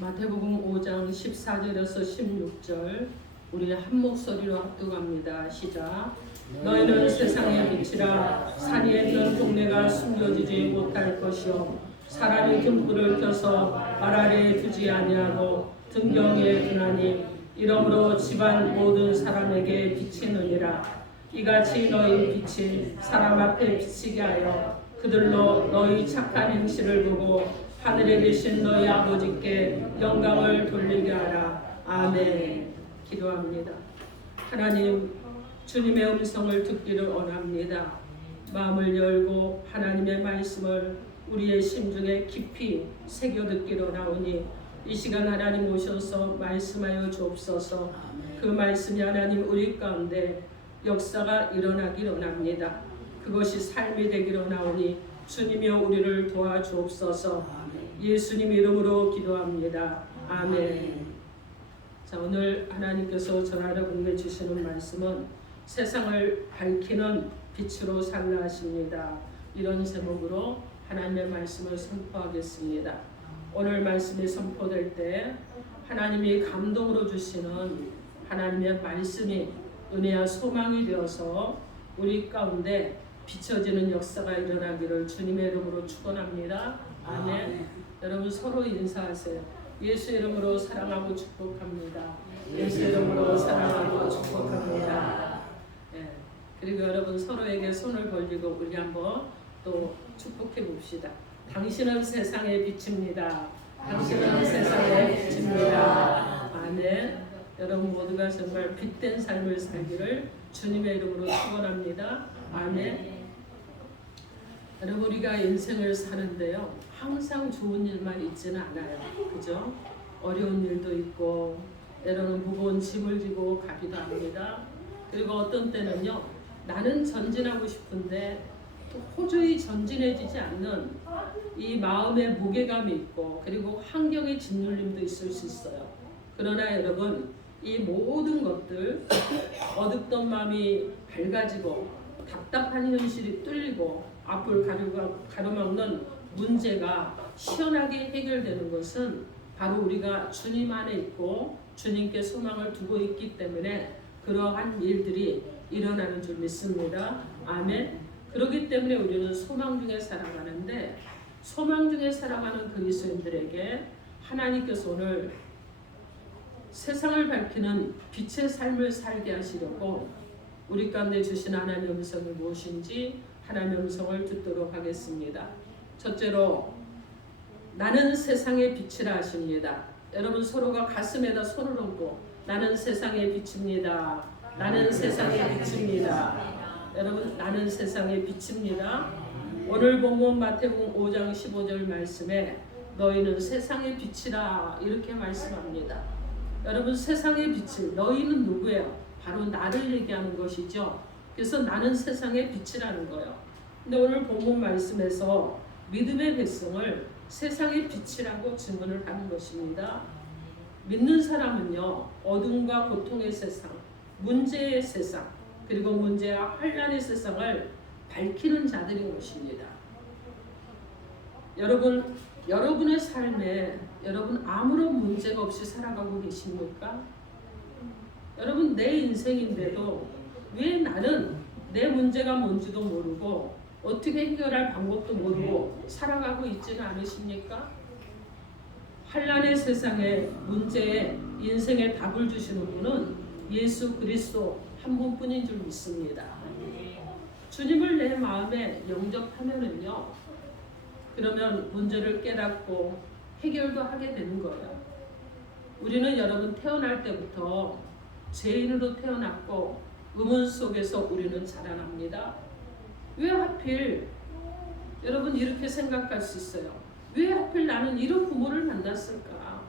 마태복음 5장 14절에서 16절 우리 한 목소리로 합독합니다. 시작. 너희는 세상의 빛이라. 산 위에 있는 동네가 숨겨지지 못할 것이요 사람이 등불을 켜서 발 아래에 두지 아니하고 등경에 두나니 이러므로 집안 모든 사람에게 비치느니라. 이같이 너희 빛이 사람 앞에 비치게 하여 그들로 너희 착한 행실을 보고 하늘에 계신 너희 아버지께 영광을 돌리게 하라. 아멘. 기도합니다. 하나님, 주님의 음성을 듣기를 원합니다. 마음을 열고 하나님의 말씀을 우리의 심중에 깊이 새겨 듣기로 나오니 이 시간 하나님 오셔서 말씀하여 주옵소서. 그 말씀이 하나님 우리 가운데 역사가 일어나기로 원합니다. 그것이 삶이 되기로 나오니 주님이여 우리를 도와주옵소서. 예수님 이름으로 기도합니다. 아멘. 자, 오늘 하나님께서 저나라 공개 주시는 말씀은 세상을 밝히는 빛으로 살라 하십니다. 이런 제목으로 하나님의 말씀을 선포하겠습니다. 오늘 말씀이 선포될 때 하나님이 감동으로 주시는 하나님의 말씀이 은혜와 소망이 되어서 우리 가운데 비춰지는 역사가 일어나기를 주님의 이름으로 축원합니다. 아멘. 여러분 서로 인사하세요. 예수 이름으로 사랑하고 축복합니다. 예수 이름으로 사랑하고 축복합니다. 예. 그리고 여러분 서로에게 손을 벌리고 우리 한번 또 축복해 봅시다. 당신은 세상의 빛입니다. 당신은 세상의 빛입니다. 아멘. 여러분 모두가 정말 빛된 삶을 살기를 주님의 이름으로 축원합니다. 아멘. 여러분 우리가 인생을 사는데요 항상 좋은 일만 있지는 않아요. 그죠? 어려운 일도 있고 때로는 무거운 짐을 지고 가기도 합니다. 그리고 어떤 때는요 나는 전진하고 싶은데 또 호주히 전진해지지 않는 이 마음의 무게감이 있고 그리고 환경의 짓눌림도 있을 수 있어요. 그러나 여러분 이 모든 것들 어둡던 마음이 밝아지고 답답한 현실이 뚫리고 앞을 가로막는 문제가 시원하게 해결되는 것은 바로 우리가 주님 안에 있고 주님께 소망을 두고 있기 때문에 그러한 일들이 일어나는 줄 믿습니다. 아멘. 그렇기 때문에 우리는 소망 중에 살아가는데 소망 중에 살아가는 그리스도인들에게 하나님께서 오늘 세상을 밝히는 빛의 삶을 살게 하시려고 우리 가운데 주신 하나님의 음성이 무엇인지 하나님의 음성을 듣도록 하겠습니다. 첫째로 나는 세상의 빛이라 하십니다. 여러분 서로가 가슴에다 손을 얹고 나는 세상의 빛입니다. 나는 세상의 빛입니다. 여러분 나는 세상의 빛입니다. 오늘 본문 마태복음 5장 15절 말씀에 너희는 세상의 빛이라 이렇게 말씀합니다. 여러분 세상의 빛을 너희는 누구예요? 바로 나를 얘기하는 것이죠. 그래서 나는 세상의 빛이라는 거예요. 근데 오늘 본문 말씀에서 믿음의 백성을 세상의 빛이라고 증언을 하는 것입니다. 믿는 사람은요 어둠과 고통의 세상, 문제의 세상, 그리고 문제와 환난의 세상을 밝히는 자들인 것입니다. 여러분의 삶에 여러분 아무런 문제가 없이 살아가고 계십니까? 여러분 내 인생인데도 왜 나는 내 문제가 뭔지도 모르고 어떻게 해결할 방법도 모르고 살아가고 있지는 않으십니까? 환난의 세상에 문제에 인생에 답을 주시는 분은 예수 그리스도 한 분뿐인 줄 믿습니다. 주님을 내 마음에 영접하면은요 그러면 문제를 깨닫고 해결도 하게 되는 거예요. 우리는 여러분 태어날 때부터 죄인으로 태어났고 의문 속에서 우리는 자라납니다. 왜 하필 여러분 이렇게 생각할 수 있어요. 왜 하필 나는 이런 부모를 만났을까?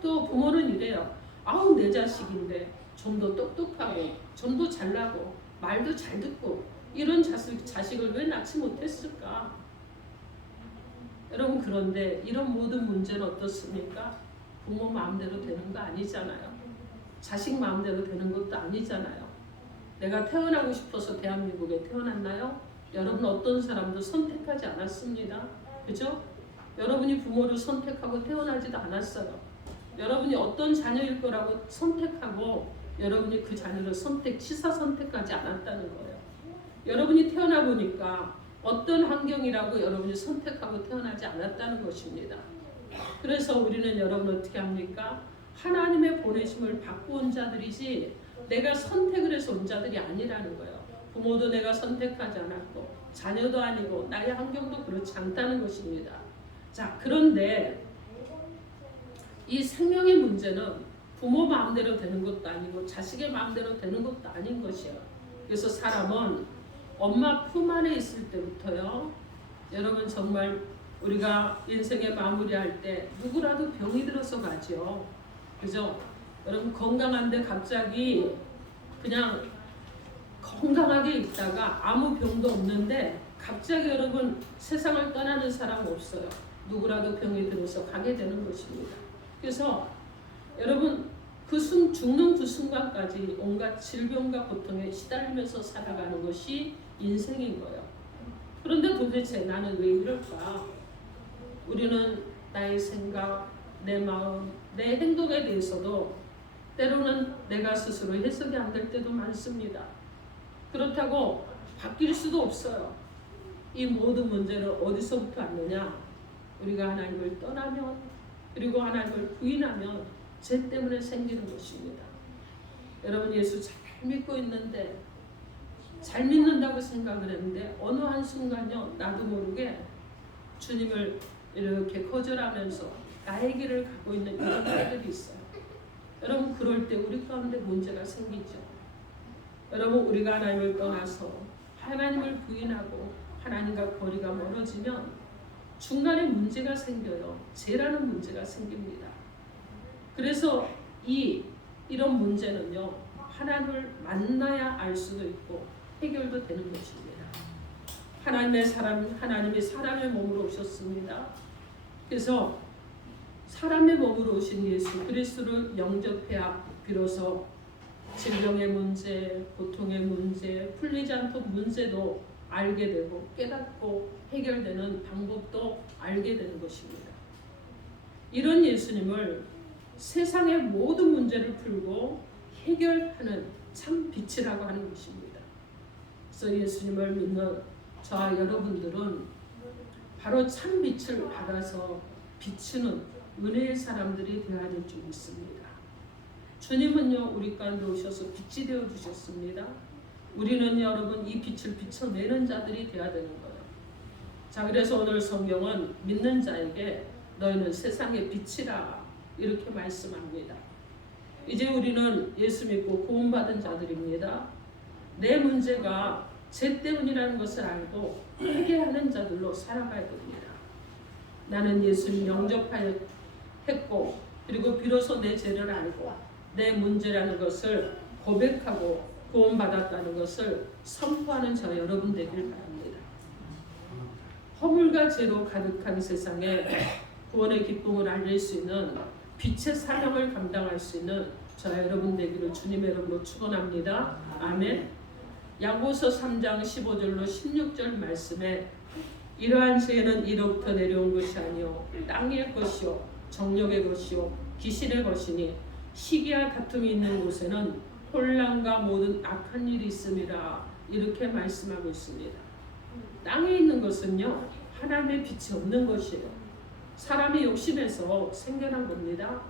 또 부모는 이래요. 아우 내 자식인데 좀 더 똑똑하고 좀 더 잘나고 말도 잘 듣고 이런 자식을 왜 낳지 못했을까? 여러분 그런데 이런 모든 문제는 어떻습니까? 부모 마음대로 되는 거 아니잖아요. 자식 마음대로 되는 것도 아니잖아요. 내가 태어나고 싶어서 대한민국에 태어났나요? 여러분 어떤 사람도 선택하지 않았습니다. 그죠? 여러분이 부모를 선택하고 태어나지도 않았어요. 여러분이 어떤 자녀일 거라고 선택하고 여러분이 그 자녀를 취사 선택하지 않았다는 거예요. 여러분이 태어나 보니까 어떤 환경이라고 여러분이 선택하고 태어나지 않았다는 것입니다. 그래서 우리는 여러분 어떻게 합니까? 하나님의 보내심을 받고 온 자들이지 내가 선택을 해서 온 자들이 아니라는 거예요. 부모도 내가 선택하지 않았고 자녀도 아니고 나의 환경도 그렇지 않다는 것입니다. 자, 그런데 이 생명의 문제는 부모 마음대로 되는 것도 아니고 자식의 마음대로 되는 것도 아닌 것이에요. 그래서 사람은 엄마 품 안에 있을 때부터요. 여러분 정말 우리가 인생의 마무리할 때 누구라도 병이 들어서 가죠. 그죠? 여러분 건강한데 갑자기 그냥 건강하게 있다가 아무 병도 없는데 갑자기 여러분 세상을 떠나는 사람 없어요. 누구라도 병이 들어서 가게 되는 것입니다. 그래서 여러분 죽는 그 순간까지 온갖 질병과 고통에 시달리면서 살아가는 것이 인생인 거예요. 그런데 도대체 나는 왜 이럴까? 우리는 나의 생각, 내 마음, 내 행동에 대해서도 때로는 내가 스스로 해석이 안 될 때도 많습니다. 그렇다고 바뀔 수도 없어요. 이 모든 문제는 어디서부터 왔느냐? 우리가 하나님을 떠나면 그리고 하나님을 부인하면 죄 때문에 생기는 것입니다. 여러분 예수 잘 믿고 있는데 잘 믿는다고 생각을 했는데 어느 한순간요 나도 모르게 주님을 이렇게 거절하면서 나의 길을 가고 있는 이런 때들이 있어요. 여러분 그럴 때 우리 가운데 문제가 생기죠. 여러분 우리가 하나님을 떠나서 하나님을 부인하고 하나님과 거리가 멀어지면 중간에 문제가 생겨요. 죄라는 문제가 생깁니다. 그래서 이런 문제는요 하나님을 만나야 알 수도 있고 해결도 되는 것입니다. 하나님이 사람의 몸으로 오셨습니다. 그래서 사람의 몸으로 오신 예수 그리스도를 영접해야 비로소 질병의 문제, 고통의 문제, 풀리지 않던 문제도 알게 되고 깨닫고 해결되는 방법도 알게 되는 것입니다. 이런 예수님을 세상의 모든 문제를 풀고 해결하는 참 빛이라고 하는 것입니다. 그래서 예수님을 믿는 저와 여러분들은 바로 참 빛을 받아서 비추는 은혜의 사람들이 되어야 될 줄 믿습니다. 주님은요 우리 가운데 오셔서 빛이 되어 주셨습니다. 우리는 여러분 이 빛을 비춰내는 자들이 되어야 되는 거예요. 자, 그래서 오늘 성경은 믿는 자에게 너희는 세상의 빛이라 이렇게 말씀합니다. 이제 우리는 예수 믿고 구원받은 자들입니다. 내 문제가 죄 때문이라는 것을 알고 회개하는 자들로 살아가야 됩니다. 나는 예수님 영접했고 그리고 비로소 내 죄를 알고 내 문제라는 것을 고백하고 구원받았다는 것을 선포하는 저 여러분 되길 바랍니다. 허물과 죄로 가득한 세상에 구원의 기쁨을 알릴 수 있는 빛의 사명을 감당할 수 있는 저 여러분 되기를 주님의 이름으로 축원합니다. 아멘. 야고보서 3장 15절로 16절 말씀에 이러한 죄는 이로부터 내려온 것이 아니요 땅의 것이요 정욕의 것이요 기실의 것이니 시기와 다툼이 있는 곳에는 혼란과 모든 악한 일이 있음이라 이렇게 말씀하고 있습니다. 땅에 있는 것은요 하나님의 빛이 없는 것이에요. 사람의 욕심에서 생겨난 겁니다.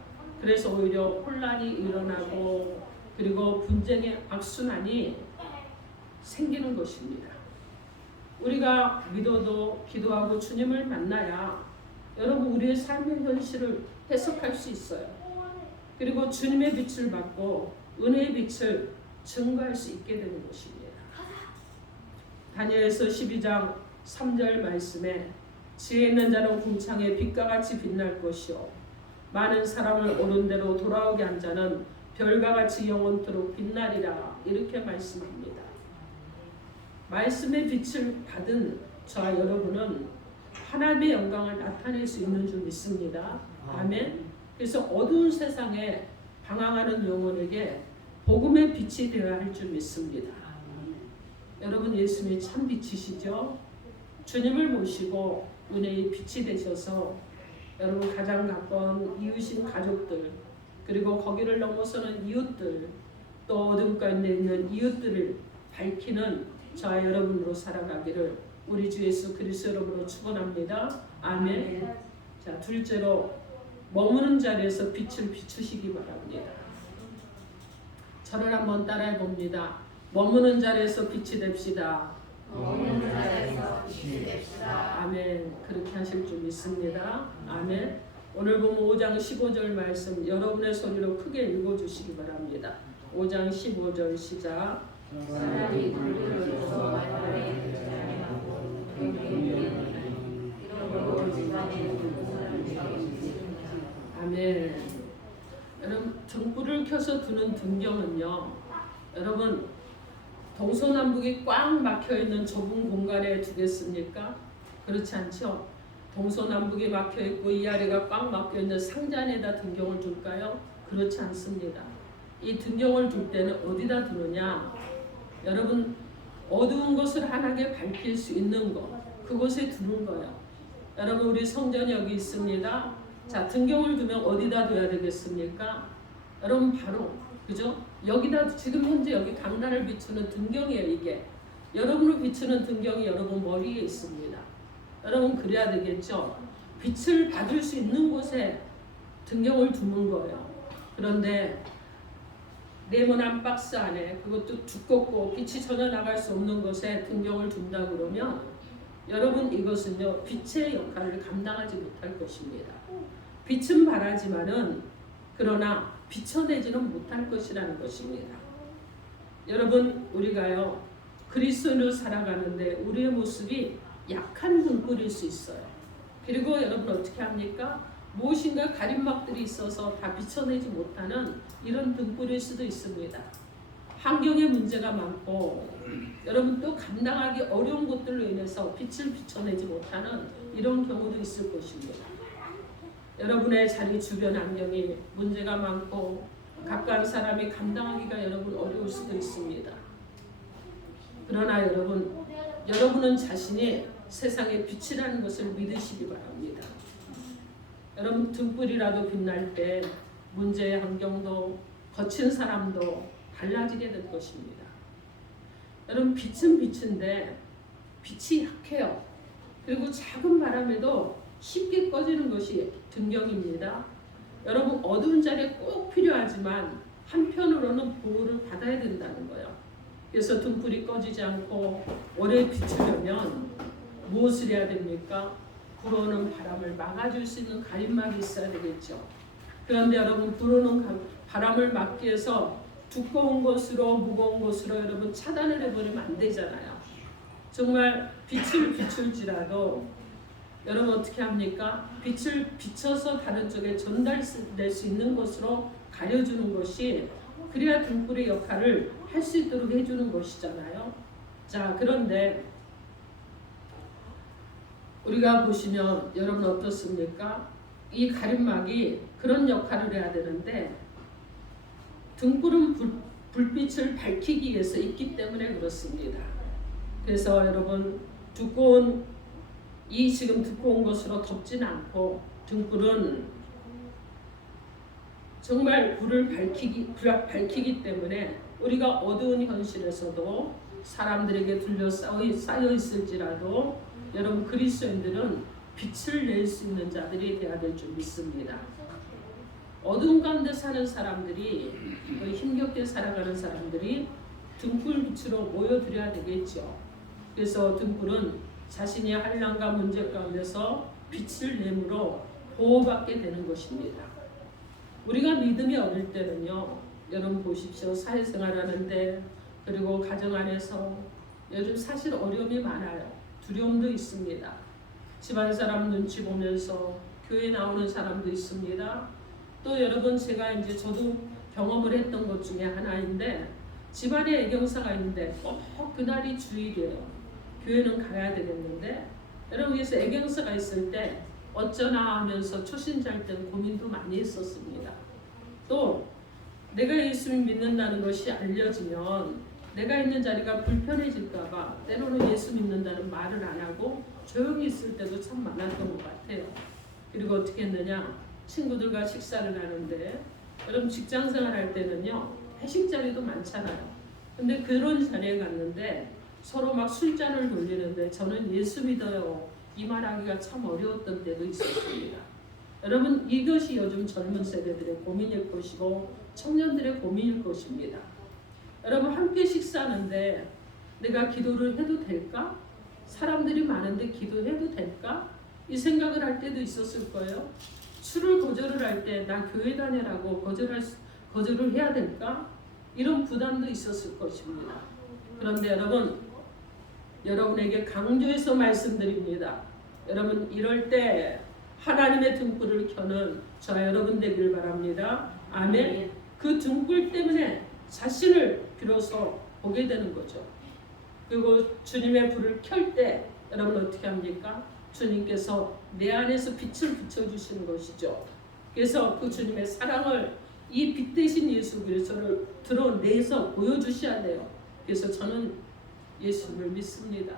그래서 오히려 혼란이 일어나고 그리고 분쟁의 악순환이 생기는 것입니다. 우리가 믿어도 기도하고 주님을 만나야 여러분 우리의 삶의 현실을 해석할 수 있어요. 그리고 주님의 빛을 받고 은혜의 빛을 증거할 수 있게 되는 것입니다. 다니엘서 12장 3절 말씀에 지혜 있는 자는 궁창의 빛과 같이 빛날 것이요 많은 사람을 옳은 대로 돌아오게 한 자는 별과 같이 영원토록 빛나리라 이렇게 말씀합니다. 말씀의 빛을 받은 저와 여러분은 하나님의 영광을 나타낼 수 있는 줄 믿습니다. 아멘. 그래서 어두운 세상에 방황하는 영혼에게 복음의 빛이 되어야 할 줄 믿습니다. 여러분 예수님이 참 빛이시죠? 주님을 모시고 눈에 빛이 되셔서 여러분 가장 가까운 이웃인 가족들, 그리고 거기를 넘어서는 이웃들, 또 어둠 가운데 있는 이웃들을 밝히는 저와 여러분으로 살아가기를 우리 주 예수 그리스도 이름으로 축원합니다. 아멘. 자, 둘째로 머무는 자리에서 빛을 비추시기 바랍니다. 저를 한번 따라해 봅니다. 머무는 자리에서 빛이 됩시다. 머무는 자리에서 빛이 됩시다. 아멘. 그렇게 하실 줄 믿습니다. 아멘. 오늘 보면 5장 15절 말씀 여러분의 소리로 크게 읽어주시기 바랍니다. 5장 15절 시작. 사람이 물을 줘서 말하에 대자하고 이러므로 집안에 아멘. 여러분 등불을 켜서 두는 등경은요, 여러분 동서남북이 꽉 막혀 있는 좁은 공간에 두겠습니까? 그렇지 않죠? 동서남북이 막혀 있고 이 아래가 꽉 막혀 있는 상자 안에다 등경을 둘까요? 그렇지 않습니다. 이 등경을 둘 때는 어디다 두느냐? 여러분 어두운 것을 환하게 밝힐 수 있는 것, 그곳에 두는 거예요. 여러분 우리 성전이 여기 있습니다. 자, 등경을 두면 어디다 둬야 되겠습니까? 여러분 바로 그죠? 여기다 지금 현재 여기 강단을 비추는 등경이에요. 이게 여러분을 비추는 등경이 여러분 머리에 있습니다. 여러분 그래야 되겠죠? 빛을 받을 수 있는 곳에 등경을 두는 거예요. 그런데 네모난 박스 안에 그것도 두껍고 빛이 전혀 나갈 수 없는 곳에 등경을 둔다 그러면 여러분 이것은요 빛의 역할을 감당하지 못할 것입니다. 빛은 바라지만은 그러나 비춰내지는 못할 것이라는 것입니다. 여러분 우리가요 그리스도인으로 살아가는데 우리의 모습이 약한 등불일 수 있어요. 그리고 여러분 어떻게 합니까? 무엇인가 가림막들이 있어서 다 비춰내지 못하는 이런 등불일 수도 있습니다. 환경에 문제가 많고 여러분 또 감당하기 어려운 것들로 인해서 빛을 비춰내지 못하는 이런 경우도 있을 것입니다. 여러분의 자리 주변 환경이 문제가 많고 가까운 사람이 감당하기가 여러분 어려울 수도 있습니다. 그러나 여러분은 자신이 세상의 빛이라는 것을 믿으시기 바랍니다. 여러분 등불이라도 빛날 때 문제의 환경도 거친 사람도 달라지게 될 것입니다. 여러분 빛은 빛인데 빛이 약해요. 그리고 작은 바람에도 쉽게 꺼지는 것이 등경입니다. 여러분 어두운 자리에 꼭 필요하지만 한편으로는 보호를 받아야 된다는 거예요. 그래서 등불이 꺼지지 않고 오래 비추려면 무엇을 해야 됩니까? 불어오는 바람을 막아줄 수 있는 가림막이 있어야 되겠죠. 그런데 여러분 불어오는 바람을 막기 위해서 두꺼운 것으로 무거운 것으로 여러분 차단을 해버리면 안 되잖아요. 정말 빛을 비출지라도 여러분 어떻게 합니까? 빛을 비춰서 다른 쪽에 전달될 수 있는 것으로 가려주는 것이 그래야 등불의 역할을 할 수 있도록 해주는 것이잖아요. 자, 그런데 우리가 보시면 여러분 어떻습니까? 이 가림막이 그런 역할을 해야 되는데 등불은 불빛을 밝히기 위해서 있기 때문에 그렇습니다. 그래서 여러분 지금 두꺼운 것으로 덮지는 않고 등불은 정말 불을 밝히기 때문에 우리가 어두운 현실에서도 사람들에게 쌓여 있을지라도 여러분 그리스도인들은 빛을 낼 수 있는 자들이 되어야 될 줄 믿습니다. 어두운 가운데 사는 사람들이 힘겹게 살아가는 사람들이 등불 빛으로 모여들어야 되겠죠. 그래서 등불은 자신의 한란과 문제 가운데서 빛을 내므로 보호받게 되는 것입니다. 우리가 믿음이 어릴 때는요, 여러분 보십시오. 사회생활하는데 그리고 가정 안에서 요즘 사실 어려움이 많아요. 두려움도 있습니다. 집안 사람 눈치 보면서 교회 나오는 사람도 있습니다. 또 여러분 제가 저도 경험을 했던 것 중에 하나인데 집안에 애경사가 있는데 꼭 그날이 주일이에요. 교회는 가야 되겠는데 여러분 그래서 애경사가 있을 때 어쩌나 하면서 초신자일 때 고민도 많이 했었습니다. 또 내가 예수를 믿는다는 것이 알려지면 내가 있는 자리가 불편해질까봐 때로는 예수 믿는다는 말을 안 하고 조용히 있을 때도 참 많았던 것 같아요. 그리고 어떻게 했느냐? 친구들과 식사를 하는데 여러분 직장생활 할 때는요 회식 자리도 많잖아요. 근데 그런 자리에 갔는데 서로 막 술잔을 돌리는데 저는 예수 믿어요 이 말하기가 참 어려웠던 때도 있었습니다. 여러분 이것이 요즘 젊은 세대들의 고민일 것이고 청년들의 고민일 것입니다. 여러분 함께 식사하는데 내가 기도를 해도 될까? 사람들이 많은데 기도해도 될까? 이 생각을 할 때도 있었을 거예요. 술을 거절을 할 때 나 교회 다녀라고 거절을 해야 될까? 이런 부담도 있었을 것입니다. 그런데 여러분에게 강조해서 말씀드립니다. 여러분 이럴 때 하나님의 등불을 켜는 저와 여러분 되길 바랍니다. 아멘. 그 등불 때문에 자신을 비로소 보게 되는 거죠. 그리고 주님의 불을 켤 때 여러분 어떻게 합니까? 주님께서 내 안에서 빛을 비춰주시는 것이죠. 그래서 그 주님의 사랑을 이 빛 대신 예수 그리스도를 드러내서 보여주셔야 돼요. 그래서 저는 예수를 믿습니다.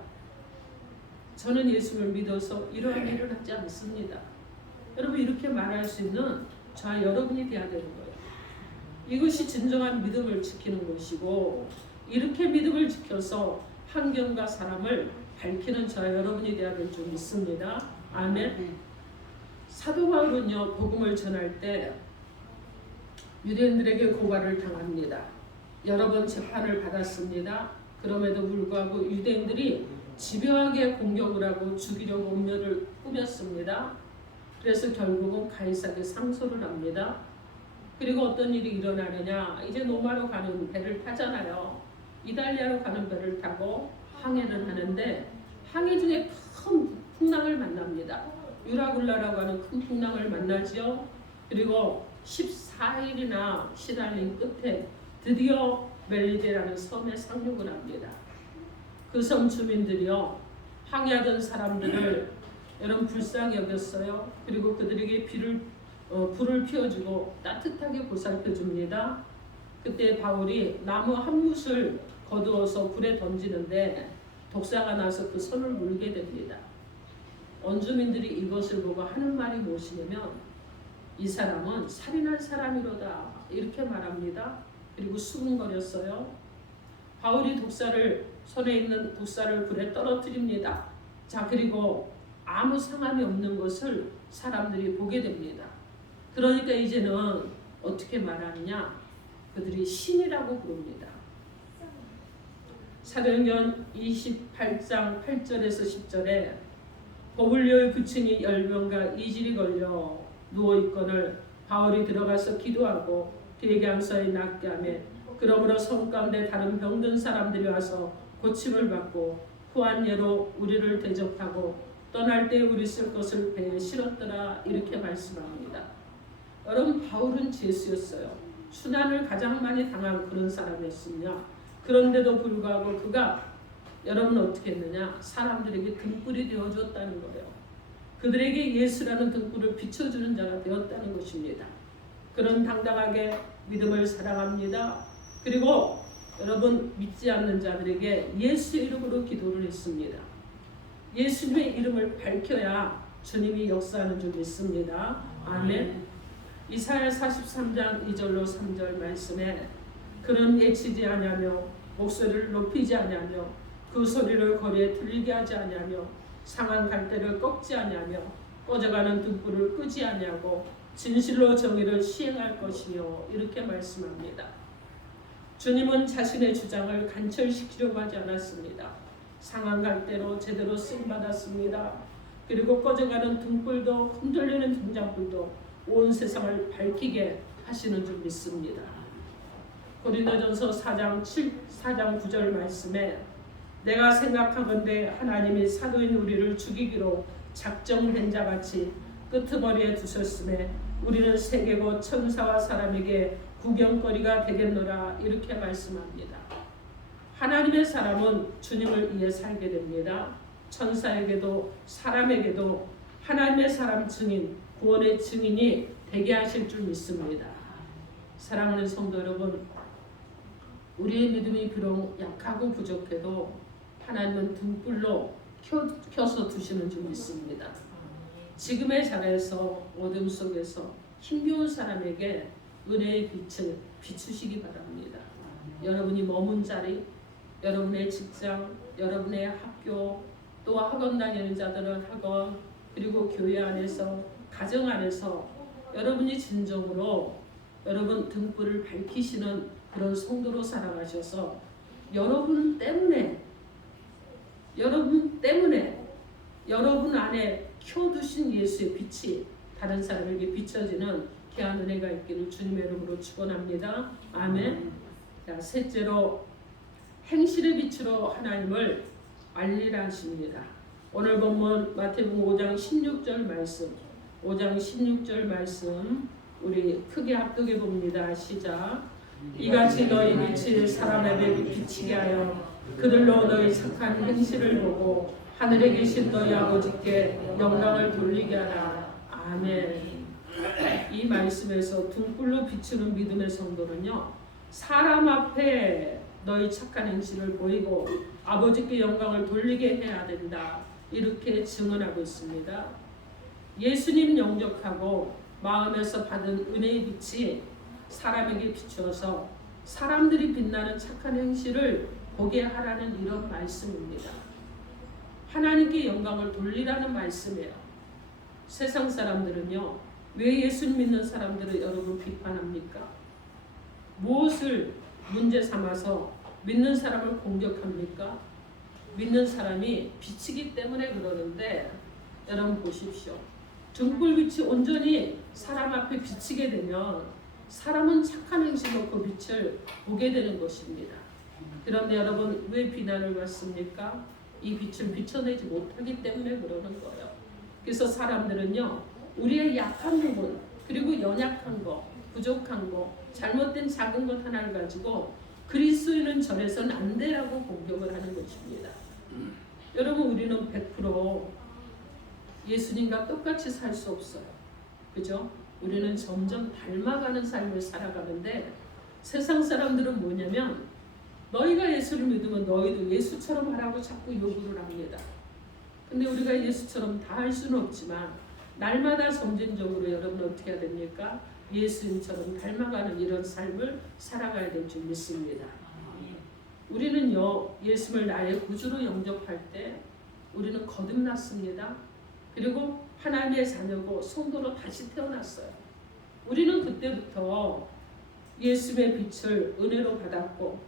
저는 예수를 믿어서 이러한 일을 하지 않습니다. 여러분 이렇게 말할 수 있는 저와 여러분이 돼야 되는 거예요. 이것이 진정한 믿음을 지키는 것이고 이렇게 믿음을 지켜서 환경과 사람을 밝히는 저와 여러분이 돼야 될 줄 믿습니다. 아멘. 사도 바울은요 복음을 전할 때 유대인들에게 고발을 당합니다. 여러 번 재판을 받았습니다. 그럼에도 불구하고 유대인들이 집요하게 공격을 하고 죽이려고 음료를 꾸몄습니다. 그래서 결국은 가이사에게 상소를 합니다. 그리고 어떤 일이 일어나느냐, 이제 로마로 가는 배를 타잖아요. 이탈리아로 가는 배를 타고 항해를 하는데 항해 중에 큰 풍랑을 만납니다. 유라굴라라고 하는 큰 풍랑을 만나지요. 그리고 14일이나 시달린 끝에 드디어 멜리데라는 섬에 상륙을 합니다. 그 섬 주민들이요 항해하던 사람들을 여러분 불쌍히 여겼어요. 그리고 그들에게 불을 피워주고 따뜻하게 보살펴줍니다. 그때 바울이 나무 한 뭇을 거두어서 불에 던지는데 독사가 나서 그 손을 물게 됩니다. 원주민들이 이것을 보고 하는 말이 무엇이냐면 이 사람은 살인한 사람이로다 이렇게 말합니다. 그리고 수군거렸어요. 바울이 손에 있는 독사를 불에 떨어뜨립니다. 자, 그리고 아무 상함이 없는 것을 사람들이 보게 됩니다. 그러니까 이제는 어떻게 말하느냐? 그들이 신이라고 부릅니다. 사도행전 28장 8절에서 10절에 버블리오의 부친이 열병과 이질이 걸려 누워있거늘 바울이 들어가서 기도하고 그에게 암소에 낫게 하며 그러므로 성 가운데 다른 병든 사람들이 와서 고침을 받고 후한 예로 우리를 대접하고 떠날 때 우리 쓸 것을 배에 실었더라 이렇게 말씀합니다. 여러분 바울은 죄수였어요. 순환을 가장 많이 당한 그런 사람이었습니다. 그런데도 불구하고 그가 여러분 어떻게 했느냐? 사람들에게 등불이 되어주었다는 거예요. 그들에게 예수라는 등불을 비춰주는 자가 되었다는 것입니다. 그런 당당하게 믿음을 사랑합니다. 그리고 여러분 믿지 않는 자들에게 예수의 이름으로 기도를 했습니다. 예수님의 이름을 밝혀야 주님이 역사하는 줄 믿습니다. 아멘. 이사야 43장 2절로 3절 말씀에 그는 예치지 아니하며 목소리를 높이지 아니하며 그 소리를 거리에 들리게 하지 아니하며 상한 갈대를 꺾지 아니하며 꺼져가는 등불을 끄지 아니하고 진실로 정의를 시행할 것이며 이렇게 말씀합니다. 주님은 자신의 주장을 간철시키려고 하지 않았습니다. 상한 갈대로 제대로 쓰임받았습니다. 그리고 꺼져가는 등불도 흔들리는 등잔불도 온 세상을 밝히게 하시는 줄 믿습니다. 고린도전서 4장 9절 말씀에 내가 생각하건대 하나님이 사도인 우리를 죽이기로 작정된 자같이 끄트머리에 두셨음에 우리는 세계고 천사와 사람에게 구경거리가 되겠노라 이렇게 말씀합니다. 하나님의 사람은 주님을 위해 살게 됩니다. 천사에게도 사람에게도 하나님의 사람 증인, 구원의 증인이 되게 하실 줄 믿습니다. 사랑하는 성도 여러분, 우리의 믿음이 비록 약하고 부족해도 하나님은 등불로 켜서 두시는 줄 믿습니다. 지금의 자리에서 어둠 속에서 힘겨운 사람에게 은혜의 빛을 비추시기 바랍니다. 여러분이 머문 자리, 여러분의 직장, 여러분의 학교, 또 학원 다니는 자들은 학원, 그리고 교회 안에서, 가정 안에서 여러분이 진정으로 여러분 등불을 밝히시는 그런 성도로 살아가셔서 여러분 때문에 여러분 안에 켜두신 예수의 빛이 다른 사람에게 비춰지는 귀한 은혜가 있기를 주님의 이름으로 축원합니다. 아멘. 자, 셋째로 행실의 빛으로 하나님을 알리라 하십니다. 오늘 본문 마태복음 5장 16절 말씀, 5장 16절 말씀 우리 크게 합독해 봅니다. 시작. 이같이 너희 빛이 사람에게 비치게 하여 그들로 너희 착한 행실을 보고 하늘에 계신 너희 아버지께 영광을 돌리게 하라. 아멘. 이 말씀에서 등불로 비추는 믿음의 성도는요, 사람 앞에 너희 착한 행실을 보이고 아버지께 영광을 돌리게 해야 된다, 이렇게 증언하고 있습니다. 예수님 영접하고 마음에서 받은 은혜의 빛이 사람에게 비추어서 사람들이 빛나는 착한 행실을 보게 하라는 이런 말씀입니다. 하나님께 영광을 돌리라는 말씀이에요. 세상 사람들은요, 왜 예수님 믿는 사람들을 여러분 비판합니까? 무엇을 문제 삼아서 믿는 사람을 공격합니까? 믿는 사람이 빛이기 때문에 그러는데, 여러분 보십시오. 등불빛이 온전히 사람 앞에 비치게 되면 사람은 착한 행실로 그 빛을 보게 되는 것입니다. 그런데 여러분 왜 비난을 받습니까? 이 빛을 비춰내지 못하기 때문에 그러는 거예요. 그래서 사람들은요, 우리의 약한 부분, 그리고 연약한 거, 부족한 거, 잘못된 작은 것 하나를 가지고 그리스도인은 저래서는 안 되라고 공격을 하는 것입니다. 여러분 우리는 100% 예수님과 똑같이 살 수 없어요. 그죠? 우리는 점점 닮아가는 삶을 살아가는데, 세상 사람들은 뭐냐면 너희가 예수를 믿으면 너희도 예수처럼 하라고 자꾸 요구를 합니다. 근데 우리가 예수처럼 다 할 수는 없지만 날마다 점진적으로 여러분 어떻게 해야 됩니까? 예수님처럼 닮아가는 이런 삶을 살아가야 될 줄 믿습니다. 우리는요, 예수를 나의 구주로 영접할 때 우리는 거듭났습니다. 그리고 하나님의 자녀고 성도로 다시 태어났어요. 우리는 그때부터 예수의 빛을 은혜로 받았고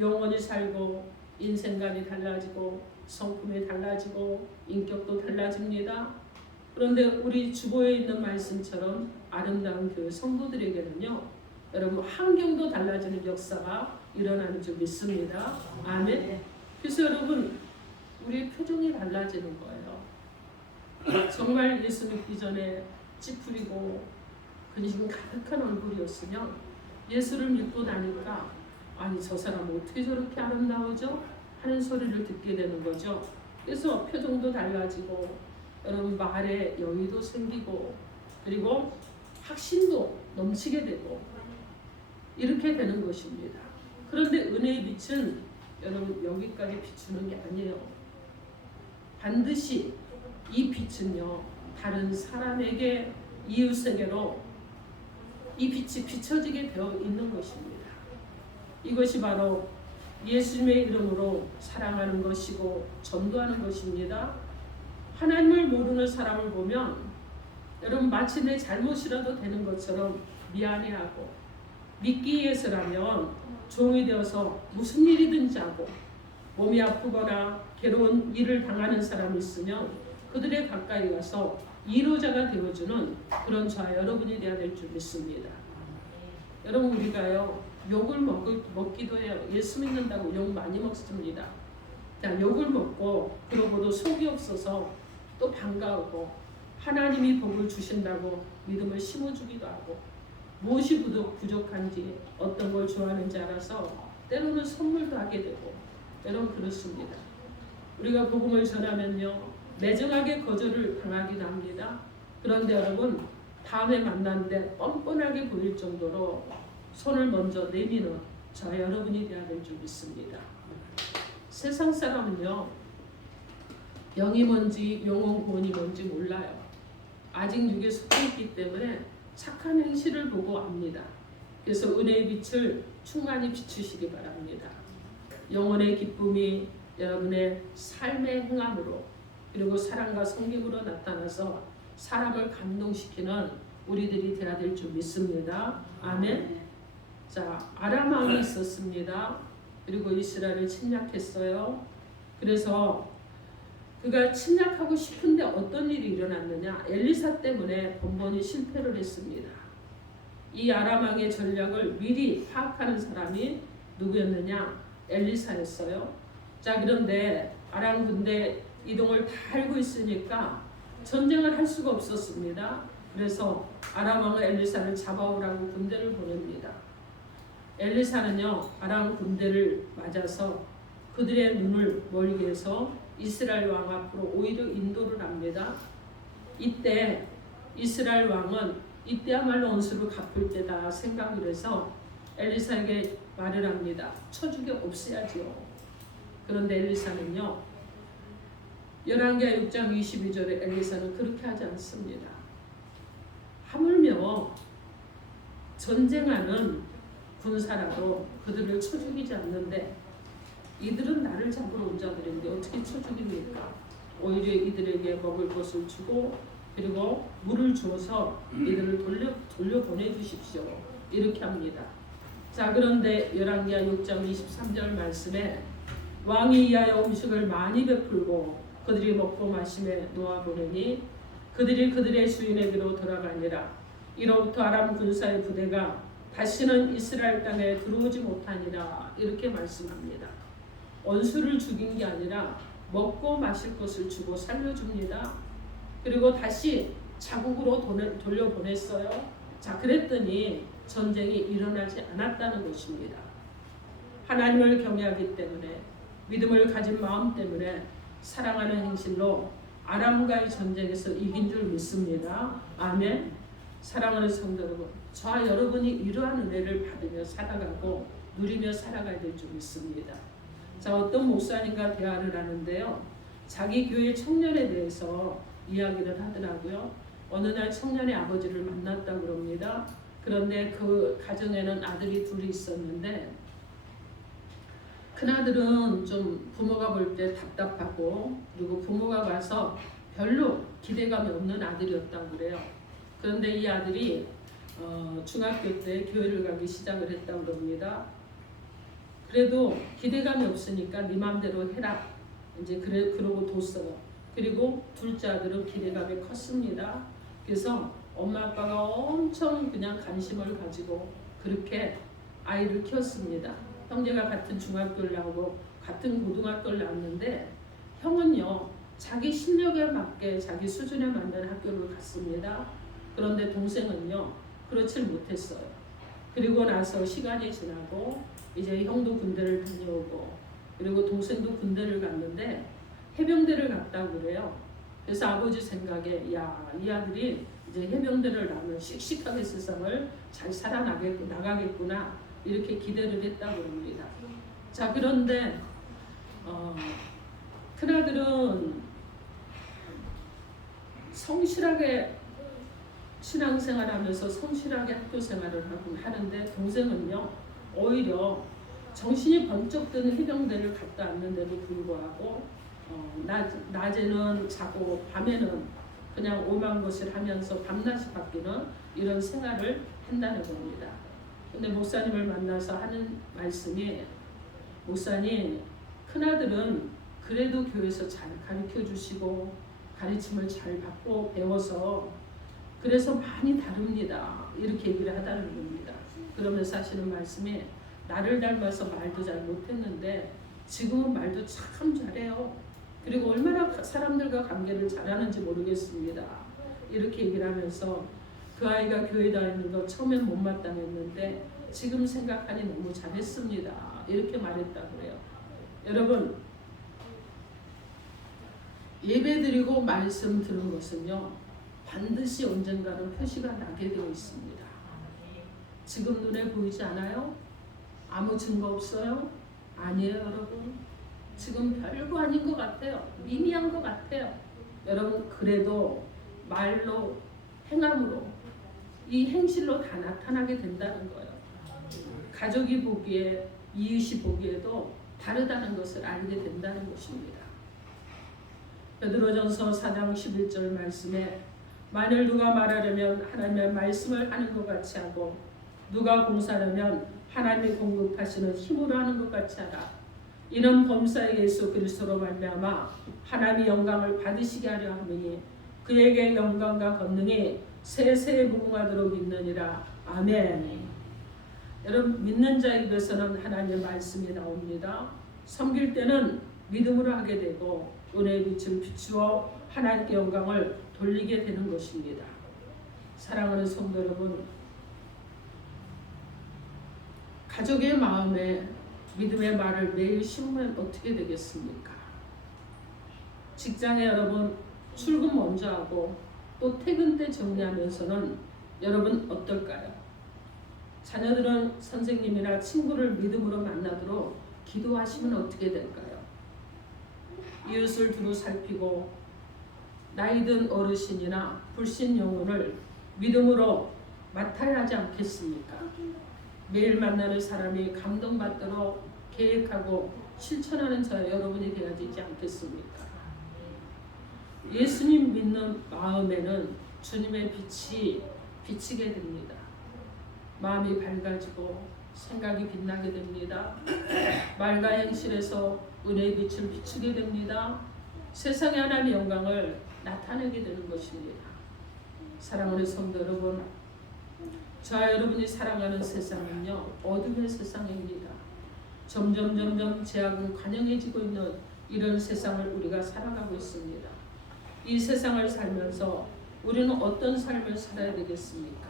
영원히 살고 인생관이 달라지고 성품이 달라지고 인격도 달라집니다. 그런데 우리 주보에 있는 말씀처럼 아름다운 교회 성도들에게는요, 여러분 환경도 달라지는 역사가 일어나는 줄 믿습니다. 아멘. 그래서 여러분 우리의 표정이 달라지는 거예요. 정말 예수 믿기 전에 찌푸리고 근심 가득한 얼굴이었으면 예수를 믿고 나니까 아니 저 사람은 어떻게 저렇게 아름다워져? 하는 소리를 듣게 되는 거죠. 그래서 표정도 달라지고 여러분 말에 여유도 생기고 그리고 확신도 넘치게 되고 이렇게 되는 것입니다. 그런데 은혜의 빛은 여러분 여기까지 비추는 게 아니에요. 반드시 이 빛은요, 다른 사람에게, 이웃에게로 이 빛이 비춰지게 되어 있는 것입니다. 이것이 바로 예수님의 이름으로 사랑하는 것이고 전도하는 것입니다. 하나님을 모르는 사람을 보면 여러분 마치 내 잘못이라도 되는 것처럼 미안해하고, 믿기 위해서라면 종이 되어서 무슨 일이든지 하고, 몸이 아프거나 괴로운 일을 당하는 사람이 있으면 그들의 가까이 가서 위로자가 되어주는 그런 저와 여러분이 되어야 될 줄 믿습니다. 여러분 우리가요, 욕을 먹기도 해요. 예수 믿는다고 욕 많이 먹습니다. 욕을 먹고 그러고도 속이 없어서 또 반가우고 하나님이 복을 주신다고 믿음을 심어주기도 하고, 무엇이 부족한지 어떤 걸 좋아하는지 알아서 때로는 선물도 하게 되고, 여러분 그렇습니다. 우리가 복음을 전하면요, 매정하게 거절을 당하기도 합니다. 그런데 여러분 다음에 만났는데 뻔뻔하게 보일 정도로 손을 먼저 내미는 저 여러분이 되어야 될 줄 믿습니다. 세상 사람은요, 영이 뭔지 영혼 구원이 뭔지 몰라요. 아직 육에 속해 있기 때문에 착한 행실을 보고 압니다. 그래서 은혜의 빛을 충만히 비추시기 바랍니다. 영혼의 기쁨이 여러분의 삶의 행함으로 그리고 사랑과 성김으로 나타나서 사람을 감동시키는 우리들이 되어야 될 줄 믿습니다. 아멘. 자, 아람 왕이 있었습니다. 그리고 이스라엘을 침략했어요. 그래서 그가 침략하고 싶은데 어떤 일이 일어났느냐? 엘리사 때문에 번번이 실패를 했습니다. 이 아람 왕의 전략을 미리 파악하는 사람이 누구였느냐? 엘리사였어요. 자, 그런데 아람 군대 이동을 다 알고 있으니까 전쟁을 할 수가 없었습니다. 그래서 아람 왕은 엘리사를 잡아오라고 군대를 보냅니다. 엘리사는요, 아람 군대를 맞아서 그들의 눈을 멀게 해서 이스라엘 왕 앞으로 오히려 인도를 합니다. 이때 이스라엘 왕은 이때야말로 원수를 갚을 때다 생각을 해서 엘리사에게 말을 합니다. 쳐죽여 없애야지요. 그런데 엘리사는요, 열왕기하 6장 22절에 엘리사는 그렇게 하지 않습니다. 하물며 전쟁하는 군사라도 그들을 쳐 죽이지 않는데 이들은 나를 잡으러 온 자들인데 어떻게 쳐 죽입니까? 오히려 이들에게 먹을 것을 주고 그리고 물을 주어서 이들을 돌려 보내주십시오. 이렇게 합니다. 자, 그런데 열왕기하 6장 23절 말씀에 왕이 이하여 음식을 많이 베풀고 그들이 먹고 마심에 놓아보내니 그들이 그들의 주인에게로 돌아가니라. 이로부터 아람 군사의 부대가 다시는 이스라엘 땅에 들어오지 못하니라. 이렇게 말씀합니다. 원수를 죽인 게 아니라 먹고 마실 것을 주고 살려줍니다. 그리고 다시 자국으로 돌려보냈어요. 자, 그랬더니 전쟁이 일어나지 않았다는 것입니다. 하나님을 경외하기 때문에 믿음을 가진 마음 때문에 사랑하는 행실로 아람과의 전쟁에서 이긴 줄 믿습니다. 아멘. 사랑하는 성도 여러분, 저와 여러분이 이러한 은혜를 받으며 살아가고 누리며 살아가야 될 줄 믿습니다. 자, 어떤 목사님과 대화를 하는데요, 자기 교회 청년에 대해서 이야기를 하더라고요. 어느 날 청년의 아버지를 만났다고 그럽니다. 그런데 그 가정에는 아들이 둘이 있었는데 큰아들은 좀 부모가 볼 때 답답하고 그리고 부모가 봐서 별로 기대감이 없는 아들이었다고 그래요. 그런데 이 아들이 중학교 때 교회를 가기 시작을 했다고 그럽니다. 그래도 기대감이 없으니까 네 맘대로 해라. 이제 그러고 뒀어요. 그리고 둘째 아들은 기대감이 컸습니다. 그래서 엄마 아빠가 엄청 그냥 관심을 가지고 그렇게 아이를 키웠습니다. 형제가 같은 중학교를 나오고 같은 고등학교를 나왔는데 형은요, 자기 실력에 맞게 자기 수준에 맞는 학교를 갔습니다. 그런데 동생은요, 그렇지 못했어요. 그리고 나서 시간이 지나고 이제 형도 군대를 다녀오고 그리고 동생도 군대를 갔는데 해병대를 갔다고 그래요. 그래서 아버지 생각에 야, 이 아들이 이제 해병대를 나면 씩씩하게 세상을 잘 살아나가겠구나 이렇게 기대를 했다고 합니다. 자, 그런데 큰아들은 성실하게 신앙생활하면서 성실하게 학교생활을 하는데 동생은요, 오히려 정신이 번쩍 드는 해병대를 갔다 왔는데도 불구하고 낮에는 자고 밤에는 그냥 오만 것을 하면서 밤낮이 바뀌는 이런 생활을 한다는 겁니다. 근데 목사님을 만나서 하는 말씀이, 목사님, 큰아들은 그래도 교회에서 잘 가르쳐 주시고 가르침을 잘 받고 배워서 그래서 많이 다릅니다. 이렇게 얘기를 하다는 겁니다. 그러면서 하시는 말씀이 나를 닮아서 말도 잘 못했는데 지금은 말도 참 잘해요. 그리고 얼마나 사람들과 관계를 잘하는지 모르겠습니다. 이렇게 얘기를 하면서 그 아이가 교회 다니는 거 처음엔 못마땅했는데 지금 생각하니 너무 잘했습니다. 이렇게 말했다고 그래요. 여러분, 예배드리고 말씀 들은 것은요, 반드시 언젠가는 표시가 나게 되어 있습니다. 지금 눈에 보이지 않아요? 아무 증거 없어요? 아니에요, 여러분. 지금 별거 아닌 것 같아요. 미미한 것 같아요. 여러분, 그래도 말로, 행함으로, 이 행실로 다 나타나게 된다는 거예요. 가족이 보기에, 이웃이 보기에도 다르다는 것을 알게 된다는 것입니다. 베드로전서 4장 11절 말씀에 만일 누가 말하려면 하나님의 말씀을 하는 것 같이 하고 누가 봉사하려면 하나님이 공급하시는 힘으로 하는 것 같이 하라. 이는 범사의 예수 그리스도로 말미암아 하나님의 영광을 받으시게 하려 함이니 그에게 영광과 권능이 세세에 무궁하도록 있느니라. 아멘. 여러분, 믿는 자 입에서는 하나님의 말씀이 나옵니다. 섬길 때는 믿음으로 하게 되고 은혜의 빛을 비추어 하나님께 영광을 돌리게 되는 것입니다. 사랑하는 성도 여러분, 가족의 마음에 믿음의 말을 매일 심으면 어떻게 되겠습니까? 직장에 여러분 출근 먼저 하고 또 퇴근 때 정리하면서는 여러분 어떨까요? 자녀들은 선생님이나 친구를 믿음으로 만나도록 기도하시면 어떻게 될까요? 이웃을 두루 살피고 나이든 어르신이나 불신 영혼을 믿음으로 맡아야 하지 않겠습니까? 매일 만나는 사람이 감동받도록 계획하고 실천하는 저 여러분이 되어야 되지 않겠습니까? 예수님 믿는 마음에는 주님의 빛이 비치게 됩니다. 마음이 밝아지고 생각이 빛나게 됩니다. 말과 행실에서 은혜의 빛을 비추게 됩니다. 세상의 하나님의 영광을 나타내게 되는 것입니다. 사랑하는 성도 여러분, 저와 여러분이 살아가는 세상은요, 어둠의 세상입니다. 점점 죄악은 관영해지고 있는 이런 세상을 우리가 살아가고 있습니다. 이 세상을 살면서 우리는 어떤 삶을 살아야 되겠습니까?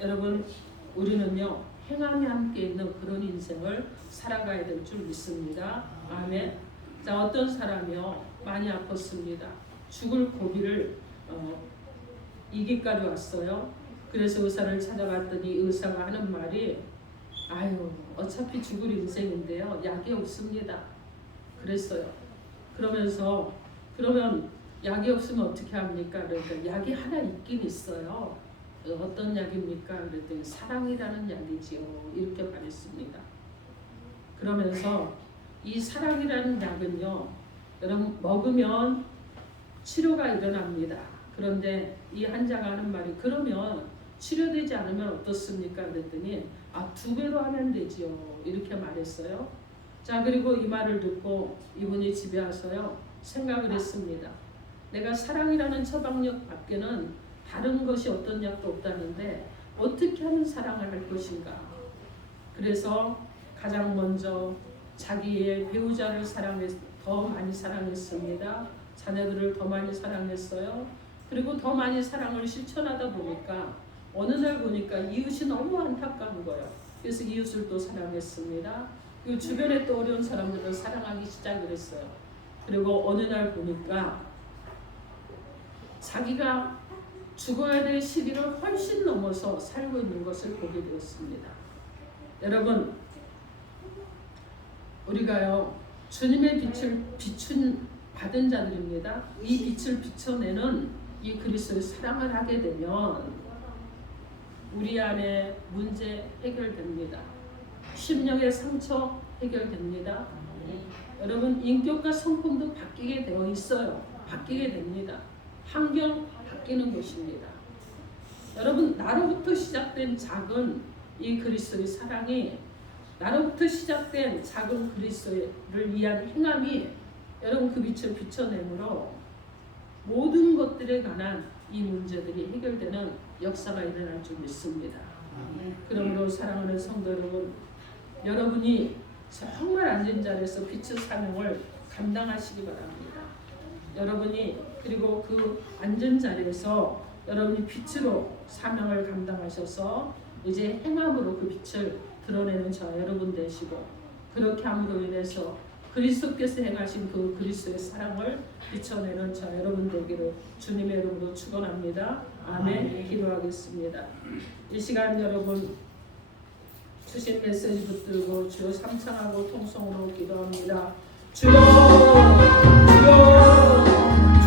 여러분, 우리는요, 행함이 함께 있는 그런 인생을 살아가야 될 줄 믿습니다. 아멘. 자, 어떤 사람이요, 많이 아팠습니다. 죽을 고비를 이기까지 왔어요. 그래서 의사를 찾아갔더니 의사가 하는 말이 아유, 어차피 죽을 인생인데요, 약이 없습니다. 그랬어요. 그러면서 그러면 약이 없으면 어떻게 합니까? 그러니까 약이 하나 있긴 있어요. 어떤 약입니까? 그랬더니 사랑이라는 약이지요. 이렇게 말했습니다. 그러면서 이 사랑이라는 약은요, 여러분 먹으면 치료가 일어납니다. 그런데 이 환자가 하는 말이 그러면 치료되지 않으면 어떻습니까? 그랬더니 2배로 하면 되지요. 이렇게 말했어요. 자, 그리고 이 말을 듣고 이분이 집에 와서요, 생각을 했습니다. 내가 사랑이라는 처방약 밖에는 다른 것이 어떤 약도 없다는데 어떻게 하면 사랑을 할 것인가. 그래서 가장 먼저 자기의 배우자를 더 많이 사랑했습니다. 자녀들을 더 많이 사랑했어요. 그리고 더 많이 사랑을 실천하다 보니까 어느 날 보니까 이웃이 너무 안타까운 거예요. 그래서 이웃을 또 사랑했습니다. 그 주변에 또 어려운 사람들을 사랑하기 시작을 했어요. 그리고 어느 날 보니까 자기가 죽어야 될 시기를 훨씬 넘어서 살고 있는 것을 보게 되었습니다. 여러분, 우리가요, 주님의 빛을 받은 자들입니다. 이 빛을 비춰내는 이 그리스도의 사랑을 하게 되면 우리 안에 문제 해결됩니다. 심령의 상처 해결됩니다. 여러분, 인격과 성품도 바뀌게 되어 있어요. 바뀌게 됩니다. 환경 바뀌는 것입니다. 여러분, 나로부터 시작된 작은 이 그리스도의 사랑이, 나로부터 시작된 작은 그리스도를 위한 행함이 여러분 그 빛을 비춰내므로 모든 것들에 관한 이 문제들이 해결되는 역사가 일어날 줄 믿습니다. 그러므로 사랑하는 성도 여러분, 여러분이 정말 앉은 자리에서 빛의 사명을 감당하시기 바랍니다. 여러분이 그리고 그 앉은 자리에서 여러분이 빛으로 사명을 감당하셔서 이제 행함으로 그 빛을 드러내는 저 여러분 되시고, 그렇게 함으로 인해서 그리스도께서 행하신 그 그리스도의 사랑을 비춰내는 저 여러분 되기를 주님의 이름으로 축원합니다. 아멘. 기도하겠습니다. 이 시간 여러분 주신 메시지 붙들고 주여 삼창하고 통성으로 기도합니다. 주여